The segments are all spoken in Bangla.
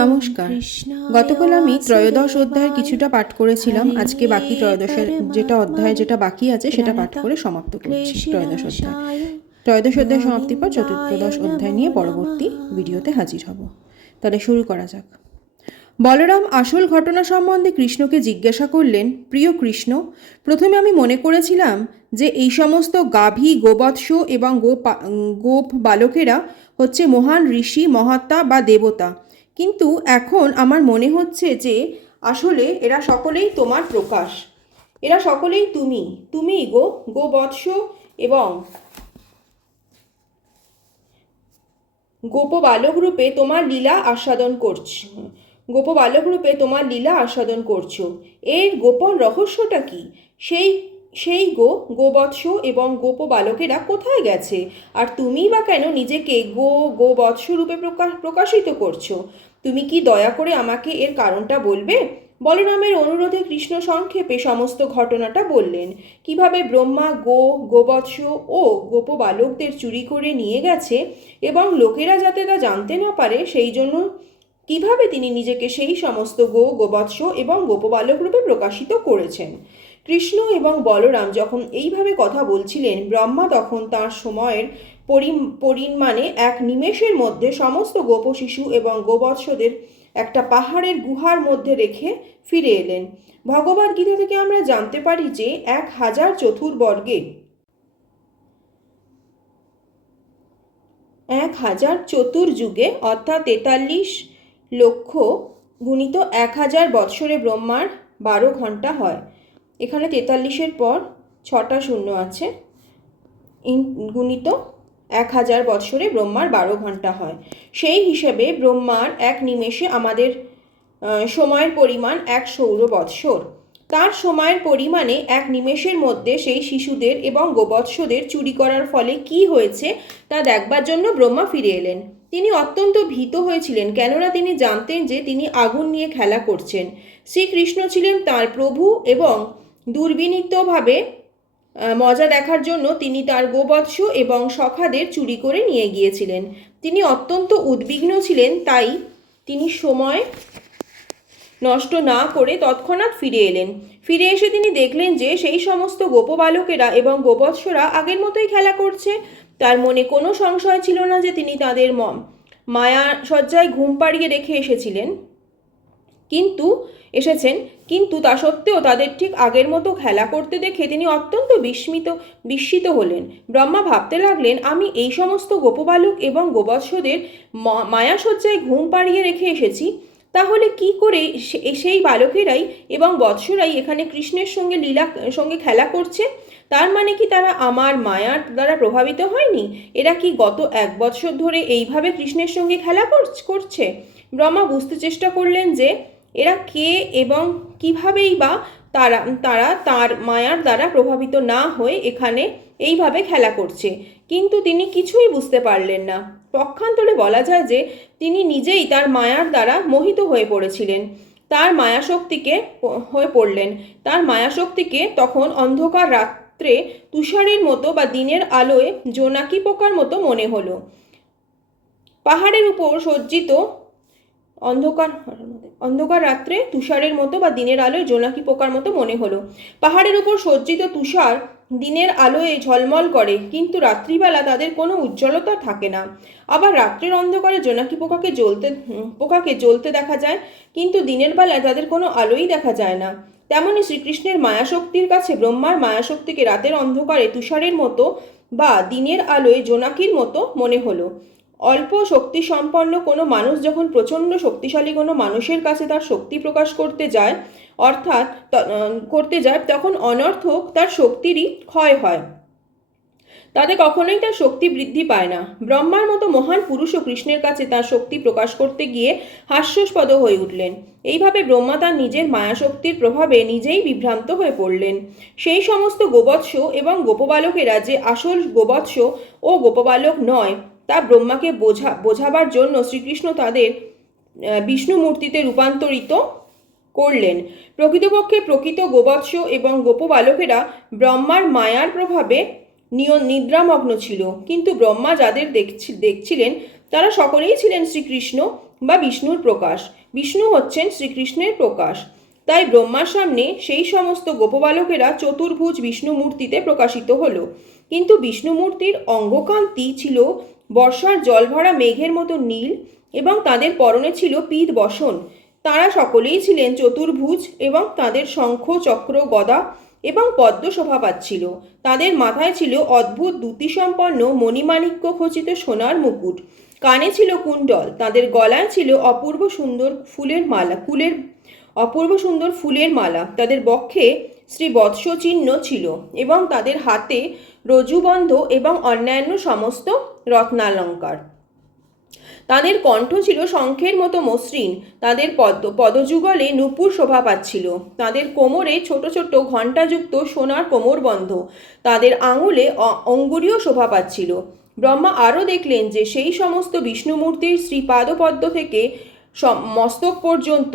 নমস্কার। গতকাল আমি ত্রয়োদশ অধ্যায়ের কিছুটা পাঠ করেছিলাম। আজকে বাকি ত্রয়োদশের যেটা বাকি আছে সেটা পাঠ করে সমাপ্ত করছি। ত্রয়োদশ অধ্যায় সমাপ্তির পর চতুর্দশ অধ্যায় নিয়ে পরবর্তী ভিডিওতে হাজির হব। তাহলে শুরু করা যাক। বলরাম আসল ঘটনা সম্বন্ধে কৃষ্ণকে জিজ্ঞাসা করলেন, প্রিয় কৃষ্ণ, প্রথমে আমি মনে করেছিলাম যে এই সমস্ত গাভী, গোবৎস এবং গোপ বালকেরা হচ্ছে মহান ঋষি, মহাত্মা বা দেবতা, কিন্তু এখন আমার মনে হচ্ছে যে আসলে এরা সকলেই তোমার প্রকাশ। এরা সকলেই তুমি গোবৎস এবং গোপবালক রূপে তোমার লীলা আস্বাদন করছো। এর গোপন রহস্যটা কি? সেই গোবৎস এবং গোপবালকেরা কোথায় গেছে? আর তুমি বা কেন নিজেকে গোবৎস রূপে প্রকাশিত করছো? তুমি কি দয়া করে আমাকে এর কারণটা বলবে? বলরামের অনুরোধে কৃষ্ণ সংক্ষেপে সমস্ত ঘটনাটা বললেন। কিভাবে ব্রহ্মা গোবৎস ও গোপবালকদের চুরি করে নিয়ে গেছে এবং লোকেরা যাতে তা জানতে না পারে সেই জন্য কিভাবে তিনি নিজেকে সেই সমস্ত গোবৎস এবং গোপবালক রূপে প্রকাশিত করেছেন। কৃষ্ণ এবং বলরাম যখন এইভাবে কথা বলছিলেন, ব্রহ্মা তখন তাঁর সময়ের পরিমাণে এক নিমেষের মধ্যে সমস্ত গোপশিশু এবং গোবৎসদের একটা পাহাড়ের গুহার মধ্যে রেখে ফিরে এলেন। ভগবদ গীতা থেকে আমরা জানতে পারি যে 1000 চতুর্যুগে অর্থাৎ 43 লক্ষ গুণিত 1000 বৎসরে ব্রহ্মার 12 ঘন্টা হয়। এখানে 43-এর পর 6টা শূন্য আছে, গুণিত 1000 বৎসরে ব্রহ্মার 12 ঘন্টা হয়। সেই হিসেবে ব্রহ্মার এক নিমেষে আমাদের সময়ের পরিমাণ 1 সৌর বৎসর। তার সময়ের পরিমাণে এক নিমেষের মধ্যে সেই শিশুদের এবং গোবৎসদের চুরি করার ফলে কি হয়েছে তা দেখবার জন্য ব্রহ্মা ফিরে এলেন। তিনি অত্যন্ত ভীত হয়েছিলেন, কেননা তিনি জানতেন যে তিনি আগুন নিয়ে খেলা করছেন। শ্রীকৃষ্ণ ছিলেন তাঁর প্রভু এবং দুর্বিনীতভাবে মজা দেখার জন্য তিনি তার গোবৎস এবং সখাদের চুরি করে নিয়ে গিয়েছিলেন। তিনি অত্যন্ত উদ্বিগ্ন ছিলেন, তাই তিনি সময় নষ্ট না করে তৎক্ষণাৎ ফিরে এলেন। ফিরে এসে তিনি দেখলেন যে সেই সমস্ত গোপবালকেরা এবং গোবৎসরা আগের মতোই খেলা করছে। তার মনে কোনো সংশয় ছিল না যে তিনি তাদের মায়া সজ্জায় ঘুম পাড়িয়ে রেখে কিন্তু তা সত্ত্বেও তাদের ঠিক আগের মতো খেলা করতে দেখে তিনি অত্যন্ত বিস্মিত হলেন। ব্রহ্মা ভাবতে লাগলেন, আমি এই সমস্ত গোপবালক এবং গোবৎসদের মায়াসজ্জায় ঘুম পাড়িয়ে রেখে এসেছি, তাহলে কি করে সেই বালকেরাই এবং বৎসরাই এখানে কৃষ্ণের সঙ্গে খেলা করছে? তার মানে কি তারা আমার মায়ার দ্বারা প্রভাবিত হয়নি? এরা কি গত 1 বৎসর ধরে এইভাবে কৃষ্ণের সঙ্গে খেলা করছে? ব্রহ্মা বুঝতে চেষ্টা করলেন যে এরা কে এবং কিভাবেই বা তারা তার মায়ার দ্বারা প্রভাবিত না হয়ে এখানে এইভাবে খেলা করছে, কিন্তু তিনি কিছুই বুঝতে পারলেন না। পক্ষান্তরে বলা যায় যে তিনি নিজেই তার মায়ার দ্বারা মোহিত হয়ে পড়েছিলেন। তার মায়াশক্তিকে তখন অন্ধকার রাত্রে তুষারের মতো বা দিনের আলোয় জোনাকি পোকার মতো মনে হলো। পাহাড়ের উপর সজ্জিত অন্ধকার রাত্রে তুষারের মতো বা দিনের আলোয় জোনাকি পোকার মতো মনে হলো। পাহাড়ের উপর সজ্জিত তুষার দিনের আলোয় ঝলমল করে, কিন্তু রাত্রিবেলা তাদের কোনো উজ্জ্বলতা থাকে না। আবার রাত্রের অন্ধকারে জোনাকি পোকাকে জ্বলতে দেখা যায়, কিন্তু দিনের বেলায় তাদের কোনো আলোই দেখা যায় না। তেমনি শ্রীকৃষ্ণের মায়াশক্তির কাছে ব্রহ্মার মায়াশক্তিকে রাতের অন্ধকারে তুষারের মতো বা দিনের আলোয় জোনাকির মতো মনে হলো। অল্প শক্তি সম্পন্ন কোনো মানুষ যখন প্রচণ্ড শক্তিশালী কোনো মানুষের কাছে তার শক্তি প্রকাশ করতে যায় তখন অনর্থক তার শক্তিরই ক্ষয় হয়, তাতে কখনোই তার শক্তি বৃদ্ধি পায় না। ব্রহ্মার মতো মহান পুরুষও কৃষ্ণের কাছে তার শক্তি প্রকাশ করতে গিয়ে হাস্যাস্পদ হয়ে উঠলেন। এইভাবে ব্রহ্মা তার নিজের মায়াশক্তির প্রভাবে নিজেই বিভ্রান্ত হয়ে পড়লেন। সেই সমস্ত গোবৎস এবং গোপবালকেরা যে আসল গোবৎস ও গোপবালক নয় তা ব্রহ্মাকে বোঝাবার জন্য শ্রীকৃষ্ণ তাদের বিষ্ণু মূর্তিতে রূপান্তরিত করলেন। প্রকৃতপক্ষে প্রকৃত গোবৎস এবং গোপবালকেরা ব্রহ্মার মায়ার প্রভাবে নিদ্রামগ্ন ছিল, কিন্তু ব্রহ্মা যাদের দেখছিলেন তারা সকলেই ছিলেন শ্রীকৃষ্ণ বা বিষ্ণুর প্রকাশ। বিষ্ণু হচ্ছেন শ্রীকৃষ্ণের প্রকাশ। তাই ব্রহ্মার সামনে সেই সমস্ত গোপবালকেরা চতুর্ভুজ বিষ্ণু মূর্তিতে প্রকাশিত হলো। কিন্তু বিষ্ণু মূর্তির অঙ্গকান্তি ছিল বর্ষার জলভরা মেঘের মতো নীল এবং তাদের পরনে ছিল পীত বসন। তারা সকলেই ছিলেন চতুর্ভুজ এবং তাদের শঙ্খ, চক্র, গদা এবং পদ্ম শোভা পাচ্ছিল। তাদের মাথায় ছিল অদ্ভুত দ্যুতিসম্পন্ন মণিমাণিক্য খচিত সোনার মুকুট, কানে ছিল কুণ্ডল, তাদের গলায় ছিল অপূর্ব সুন্দর ফুলের মালা, তাদের বক্ষে শ্রীবৎস চিহ্ন ছিল এবং তাদের হাতে রজুবন্ধ এবং অন্যান্য সমস্ত রত্নালঙ্কার। তাদের কণ্ঠ ছিল শঙ্খের মতো মসৃণ, তাদের পদযুগলে নূপুর শোভা পাচ্ছিল, তাদের কোমরে ছোট ছোট ঘণ্টাযুক্ত সোনার কোমরবন্ধ, তাদের আঙুলে অঙ্গুরীয় শোভা পাচ্ছিল। ব্রহ্মা আরও দেখলেন যে সেই সমস্ত বিষ্ণুমূর্তির শ্রীপাদপদ্ম থেকে মস্তক পর্যন্ত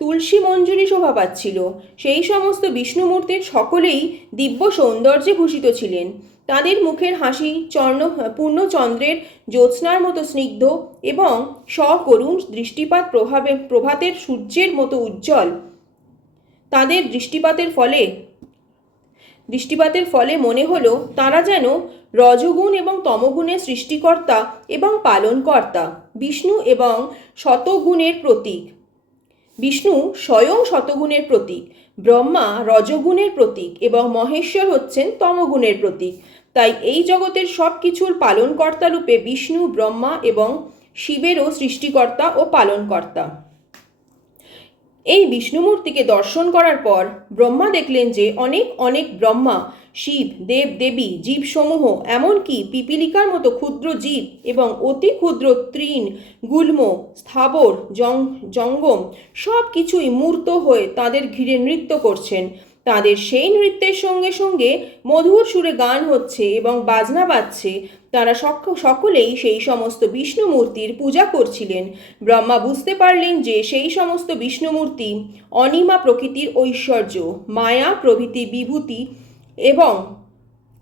তুলসী মঞ্জুরি শোভা পাচ্ছিল। সেই সমস্ত বিষ্ণুমূর্তির সকলেই দিব্য সৌন্দর্যে ভূষিত ছিলেন। তাদের মুখের হাসি পূর্ণচন্দ্রের জ্যোৎস্নার মতো স্নিগ্ধ এবং সকরুণ প্রভাতের সূর্যের মতো উজ্জ্বল। তাদের দৃষ্টিপাতের ফলে মনে হলো তারা যেন রজগুণ এবং তমগুণের সৃষ্টিকর্তা এবং পালনকর্তা। বিষ্ণু স্বয়ং শতগুণের প্রতীক, ব্রহ্মা রজগুণের প্রতীক এবং মহেশ্বর হচ্ছেন তমগুণের প্রতীক। তাই এই জগতের সব কিছুর পালনকর্তা রূপে বিষ্ণু, ব্রহ্মা এবং শিবেরও সৃষ্টিকর্তা ও পালনকর্তা। এই বিষ্ণুমূর্তিকে দর্শন করার পর ব্রহ্মা দেখলেন যে অনেক অনেক ব্রহ্মা, শিব, দেব দেবী, জীবসমূহ, এমনকি পিপীলিকার মতো ক্ষুদ্র জীব এবং অতি ক্ষুদ্র তৃণ, গুল্ম, স্থাবর, জঙ্গম সব কিছুই মূর্ত হয়ে তাদের ঘিরে নৃত্য করছেন। তাদের সেই নৃত্যের সঙ্গে সঙ্গে মধুর সুরে গান হচ্ছে এবং বাজনা বাজছে। তারা সকলেই সেই সমস্ত বিষ্ণু মূর্তির পূজা করছিলেন। ব্রহ্মা বুঝতে পারলেন যে সেই সমস্ত বিষ্ণুমূর্তি অনিমা প্রকৃতির ঐশ্বর্য, মায়া প্রভৃতি বিভূতি এবং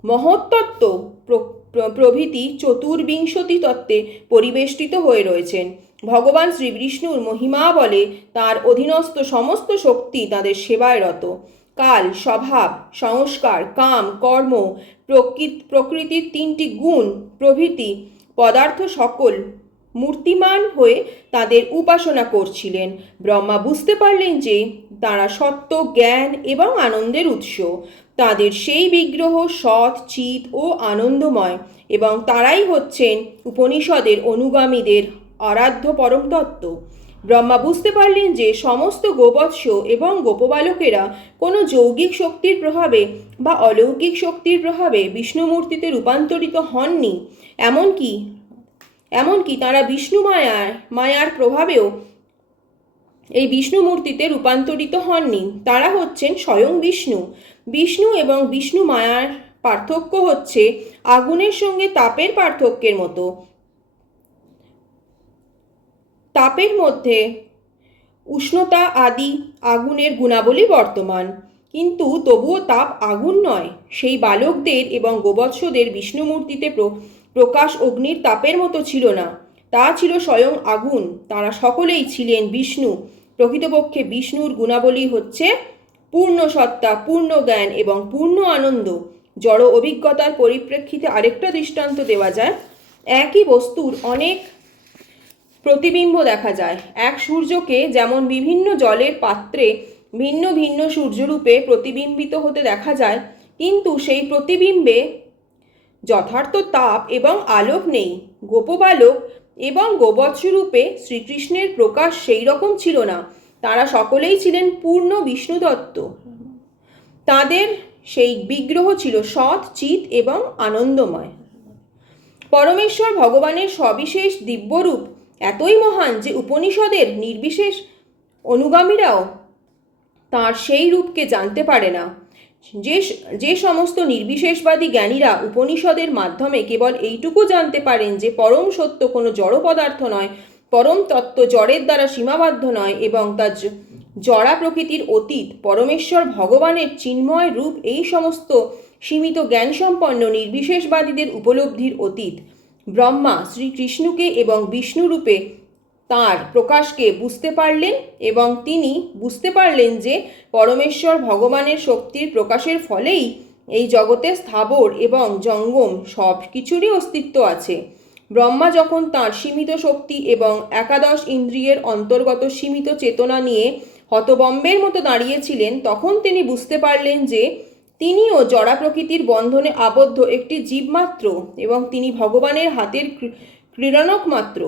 মহত্তত্ত্ব প্রভৃতি চতুর্বিংশতি তত্ত্বে পরিবেষ্টিত হয়ে রয়েছেন। ভগবান শ্রীবিষ্ণুর মহিমা বলে তার অধীনস্থ সমস্ত শক্তি তাদের সেবায় রত। কাল, স্বভাব, সংস্কার, কাম, কর্ম, প্রকৃতির তিনটি গুণ প্রভৃতি পদার্থ সকল মূর্তিমান হয়ে তাদের উপাসনা করছিলেন। ব্রহ্মা বুঝতে পারলেন যে তারা সত্য, জ্ঞান এবং আনন্দের উৎস। তাদের সেই বিগ্রহ সৎ, চিৎ ও আনন্দময় এবং তারাই হচ্ছেন উপনিষদের অনুগামীদের আরাধ্য পরম তত্ত্ব। ব্রহ্মা বুঝতে পারলেন যে সমস্ত গোবৎস এবং গোপবালকেরা কোনো যৌগিক শক্তির প্রভাবে বা অলৌকিক শক্তির প্রভাবে বিষ্ণুমূর্তিতে রূপান্তরিত হননি, এমনকি তারা বিষ্ণু মায়ার প্রভাবেও এই বিষ্ণুমূর্তিতে রূপান্তরিত হননি। তারা হচ্ছেন স্বয়ং বিষ্ণু এবং বিষ্ণু মায়ার পার্থক্য হচ্ছে আগুনের সঙ্গে তাপের পার্থক্যের মতো। তাপের মধ্যে উষ্ণতা আদি আগুনের গুণাবলী বর্তমান, কিন্তু তবুও তাপ আগুন নয়। সেই বালকদের এবং গোবৎসদের বিষ্ণুমূর্তিতে প্রকাশ অগ্নির তাপের মতো ছিল না, তা ছিল স্বয়ং আগুন। তারা সকলেই ছিলেন বিষ্ণু। প্রকৃতপক্ষে বিষ্ণুর গুণাবলী হচ্ছে পূর্ণ সত্তা, পূর্ণ জ্ঞান এবং পূর্ণ আনন্দ। জড় অভিজ্ঞতার পরিপ্রেক্ষিতে আরেকটা দৃষ্টান্ত দেওয়া যায়। একই বস্তুর অনেক প্রতিবিম্ব দেখা যায়। এক সূর্যকে যেমন বিভিন্ন জলের পাত্রে ভিন্ন ভিন্ন সূর্যরূপে প্রতিবিম্বিত হতে দেখা যায়, কিন্তু সেই প্রতিবিম্বে যথার্থ তাপ এবং আলোক নেই। গোপবালক এবং গোবৎসরূপে শ্রীকৃষ্ণের প্রকাশ সেই রকম ছিল না। তারা সকলেই ছিলেন পূর্ণ বিষ্ণুদত্ত। তাদের সেই বিগ্রহ ছিল সৎ, চিৎ এবং আনন্দময়। পরমেশ্বর ভগবানের সবিশেষ দিব্যরূপ এতই মহান যে উপনিষদের নির্বিশেষ অনুগামীরাও তার সেই রূপকে জানতে পারে না। যে সমস্ত নির্বিশেষবাদী জ্ঞানীরা উপনিষদের মাধ্যমে কেবল এইটুকু জানতে পারেন যে পরম সত্য কোনো জড় পদার্থ নয়, পরম তত্ত্ব জড়ের দ্বারা সীমাবদ্ধ নয় এবং তার জড়া প্রকৃতির অতীত, পরমেশ্বর ভগবানের চিন্ময় রূপ এই সমস্ত সীমিত জ্ঞানসম্পন্ন নির্বিশেষবাদীদের উপলব্ধির অতীত। ব্রহ্মা শ্রীকৃষ্ণকে এবং বিষ্ণুরূপে তাঁর প্রকাশকে বুঝতে পারলেন এবং তিনি বুঝতে পারলেন যে পরমেশ্বর ভগবানের শক্তির প্রকাশের ফলেই এই জগতে স্থাবর এবং জঙ্গম সব কিছুরই অস্তিত্ব আছে। ব্রহ্মা যখন তাঁর সীমিত শক্তি এবং একাদশ ইন্দ্রিয়ের অন্তর্গত সীমিত চেতনা নিয়ে হতবম্বের মতো দাঁড়িয়েছিলেন, তখন তিনি বুঝতে পারলেন যে তিনিও জড়া প্রকৃতির বন্ধনে আবদ্ধ একটি জীব মাত্র এবং তিনি ভগবানের হাতের ক্রীড়নক মাত্র।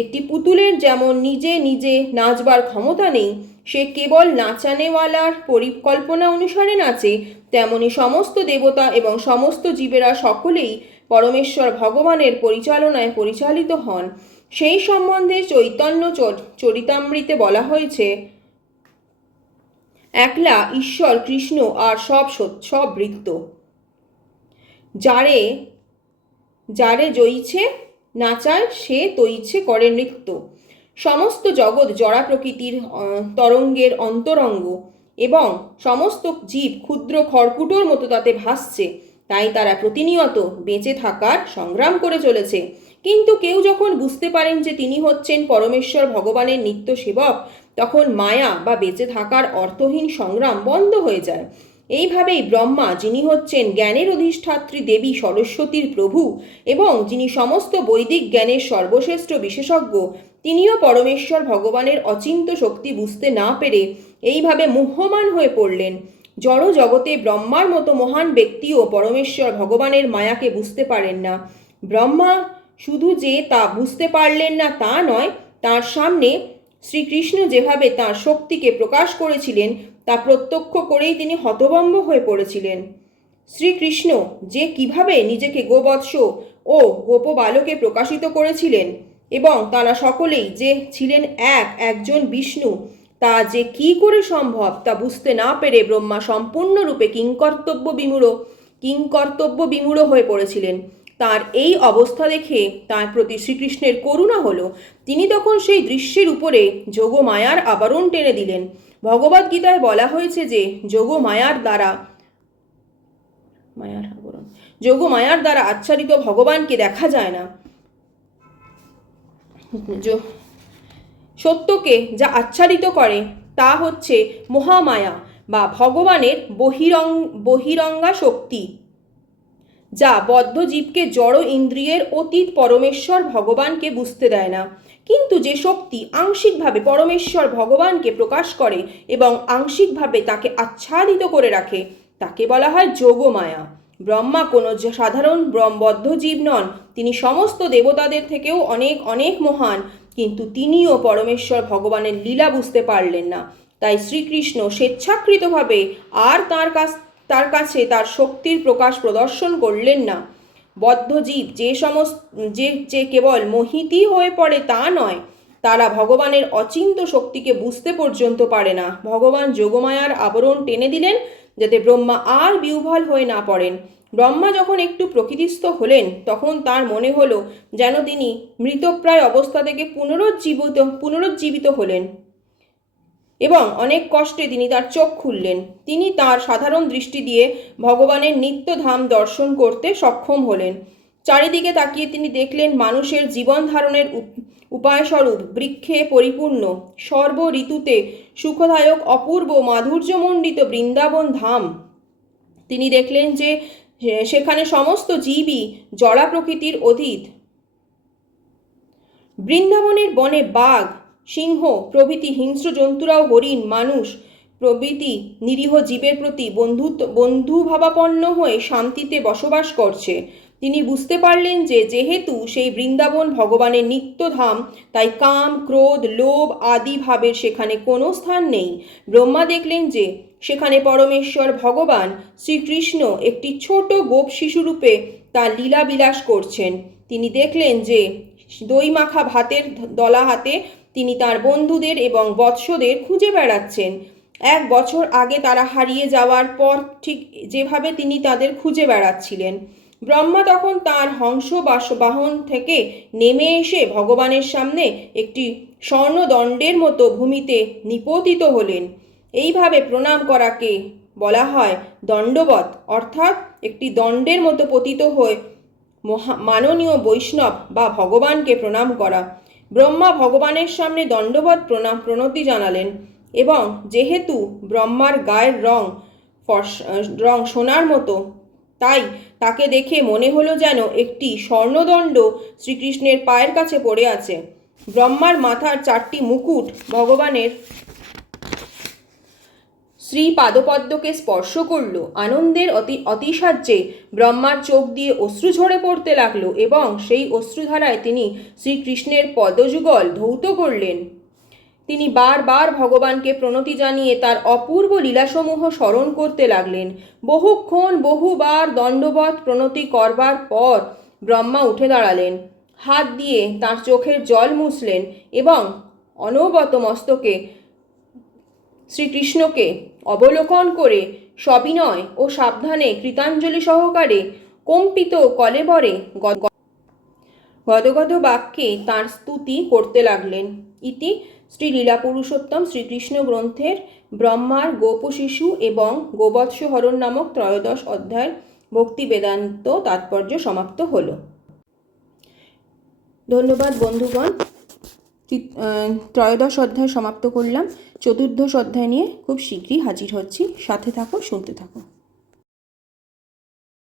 একটি পুতুলের যেমন নিজে নিজে নাচবার ক্ষমতা নেই, সে কেবল নাচানেওয়ালার পরিকল্পনা অনুসারে নাচে, তেমনি সমস্ত দেবতা এবং সমস্ত জীবেরা সকলেই পরমেশ্বর ভগবানের পরিচালনায় পরিচালিত হন। সেই সম্বন্ধে চৈতন্য চরিতামৃতে বলা হয়েছে, একলা ঈশ্বর কৃষ্ণ আর সব বৃত্ত, যারে যারে জয়ীছে নাচায় সে তৈছে করে নৃত্য। সমস্ত জগৎ জড়া প্রকৃতির তরঙ্গের অন্তরঙ্গ এবং সমস্ত জীব ক্ষুদ্র খড়কুটোর মতো তাতে ভাসছে, তাই তারা প্রতিনিয়ত বেঁচে থাকার সংগ্রাম করে চলেছে। কিন্তু কেউ যখন বুঝতে পারেন যে তিনি হচ্ছেন পরমেশ্বর ভগবানের নিত্য সেবক, তখন মায়া বা বেঁচে থাকার অর্থহীন সংগ্রাম বন্ধ হয়ে যায়। এইভাবেই ব্রহ্মা, যিনি হচ্ছেন জ্ঞানের অধিষ্ঠাত্রী দেবী সরস্বতীর প্রভু এবং যিনি সমস্ত বৈদিক জ্ঞানের সর্বশ্রেষ্ঠ বিশেষজ্ঞ, তিনিও পরমেশ্বর ভগবানের অচিন্ত শক্তি বুঝতে না পেরে এইভাবে মুহ্যমান হয়ে পড়লেন। জড় জগতে ব্রহ্মার মতো মহান ব্যক্তিও পরমেশ্বর ভগবানের মায়াকে বুঝতে পারেন না। ব্রহ্মা শুধু যে তা বুঝতে পারলেন না তা নয়, তার সামনে শ্রীকৃষ্ণ যেভাবে তাঁর শক্তিকে প্রকাশ করেছিলেন তা প্রত্যক্ষ করেই তিনি হতভম্ব হয়ে পড়েছিলেন। শ্রীকৃষ্ণ যে কিভাবে নিজেকে গোবৎস ও গোপবালকে প্রকাশিত করেছিলেন এবং তারা সকলেই যে ছিলেন একজন বিষ্ণু, তা যে কি করে সম্ভব তা বুঝতে না পেরে ব্রহ্মা সম্পূর্ণরূপে কিংকর্তব্য বিমূঢ় হয়ে পড়েছিলেন। তার এই অবস্থা দেখে তার প্রতি শ্রীকৃষ্ণের করুণা হলো। তিনি তখন সেই দৃশ্যের উপরে যোগমায়ার আবরণ টেনে দিলেন। ভগবদ্গীতায় বলা হয়েছে যে যোগমায়ার দ্বারা আচ্ছাদিত ভগবানকে দেখা যায় না। সত্যকে যা আচ্ছাদিত করে তা হচ্ছে মহামায়া বা ভগবানের বহিরঙ্গা শক্তি, যা বদ্ধ জীবকে জড় ইন্দ্রিয়ের অতীত পরমেশ্বর ভগবানকে বুঝতে দেয় না। কিন্তু যে শক্তি আংশিকভাবে পরমেশ্বর ভগবানকে প্রকাশ করে এবং আংশিকভাবে তাকে আচ্ছাদিত করে রাখে, তাকে বলা হয় যোগমায়া। ব্রহ্মা কোনো সাধারণ বদ্ধ জীব নন, তিনি সমস্ত দেবতাদের থেকেও অনেক অনেক মহান, কিন্তু তিনিও পরমেশ্বর ভগবানের লীলা বুঝতে পারলেন না। তাই শ্রীকৃষ্ণ স্বেচ্ছাকৃতভাবে আর তার কাছে তার শক্তির প্রকাশ প্রদর্শন করলেন না। বদ্ধ জীব যে কেবল মোহিতই হয়ে পড়ে তা নয়, তারা ভগবানের অচিন্ত শক্তিকে বুঝতে পর্যন্ত পারে না। ভগবান যোগমায়ার আবরণ টেনে দিলেন যাতে ব্রহ্মা আর বিহ্বল হয়ে না পড়েন। ব্রহ্মা যখন একটু প্রকৃতিস্থ হলেন, তখন তার মনে হলো যেন তিনি মৃতপ্রায় অবস্থা থেকে পুনরুজ্জীবিত হলেন এবং অনেক কষ্টে তিনি তার চোখ খুললেন। তিনি তার সাধারণ দৃষ্টি দিয়ে ভগবানের নিত্য ধাম দর্শন করতে সক্ষম হলেন। চারিদিকে তাকিয়ে তিনি দেখলেন মানুষের জীবন ধারণের উপায়স্বরূপ বৃক্ষে পরিপূর্ণ, সর্ব ঋতুতে সুখদায়ক অপূর্ব মাধুর্যমণ্ডিত বৃন্দাবন ধাম। তিনি দেখলেন যে সেখানে সমস্ত জীবই জড়া প্রকৃতির অতীত। বৃন্দাবনের বনে বাঘ, সিংহ প্রভৃতি হিংস্র জন্তুরাও হরিণ, মানুষ প্রভৃতি নিরীহ জীবের প্রতি বন্ধুভাবাপন্ন হয়ে শান্তিতে বসবাস করছে। তিনি বুঝতে পারলেন যে যেহেতু সেই বৃন্দাবন ভগবানের নিত্যধাম, তাই কাম, ক্রোধ, লোভ আদি ভাবের সেখানে কোনো স্থান নেই। ব্রহ্মা দেখলেন যে সেখানে পরমেশ্বর ভগবান শ্রীকৃষ্ণ একটি ছোট গোপ শিশুরূপে তার লীলা বিলাস করছেন। তিনি দেখলেন যে দই মাখা ভাতের দলা হাতে তিনি তার বন্ধুদের এবং বৎসদের খুঁজে বেড়াচ্ছেন। 1 বছর আগে তারা হারিয়ে যাওয়ার পর ঠিক যেভাবে তিনি তাদের খুঁজে বেড়াচ্ছিলেন। ব্রহ্মা তখন তার হংস বাহন থেকে নেমে এসে ভগবানের সামনে একটি স্বর্ণদণ্ডের মতো ভূমিতে নিপতিত হলেন। এইভাবে প্রণাম করাকে বলা হয় দণ্ডবৎ, অর্থাৎ একটি দণ্ডের মতো পতিত হয়ে মাননীয় বৈষ্ণব বা ভগবানকে প্রণাম করা। ব্রহ্মা ভগবানের সামনে দণ্ডবত প্রণতি জানালেন এবং যেহেতু ব্রহ্মার গায়ের রং সোনার মতো, তাই তাকে দেখে মনে হলো যেন একটি স্বর্ণদণ্ড শ্রীকৃষ্ণের পায়ের কাছে পড়ে আছে। ব্রহ্মার মাথার 4টি মুকুট ভগবানের শ্রী পাদপদ্মকে স্পর্শ করল। আনন্দের অতিসাহ্যে ব্রহ্মার চোখ দিয়ে অশ্রু ঝরে পড়তে লাগলো এবং সেই অশ্রুধারায় তিনি শ্রীকৃষ্ণের পদযুগল ধৌত করলেন। তিনি বারবার ভগবানকে প্রণতি জানিয়ে তার অপূর্ব লীলাসমূহ স্মরণ করতে লাগলেন। বহুবার দণ্ডবত প্রণতি করবার পর ব্রহ্মা উঠে দাঁড়ালেন, হাত দিয়ে তার চোখের জল মুছলেন এবং অনবত মস্তকে শ্রীকৃষ্ণকে অবলোকন করে সবিনয় ও সাবধানে কৃতাঞ্জলি সহকারে কম্পিত কলেবরে গদগদ বাক্যে তাঁর স্তুতি করতে লাগলেন। ইতি শ্রী লীলা পুরুষোত্তম শ্রীকৃষ্ণ গ্রন্থের ব্রহ্মার গোপশিশু এবং গোবৎস হরণ নামক 13 অধ্যায়ের ভক্তি বেদান্ত তাৎপর্য সমাপ্ত হল। ধন্যবাদ বন্ধুগণ। 13 অধ্যায় সমাপ্ত করলাম। 14 অধ্যায় নিয়ে খুব শীঘ্রই হাজির হচ্ছি। সাথে থাকো, শুনতে থাকো।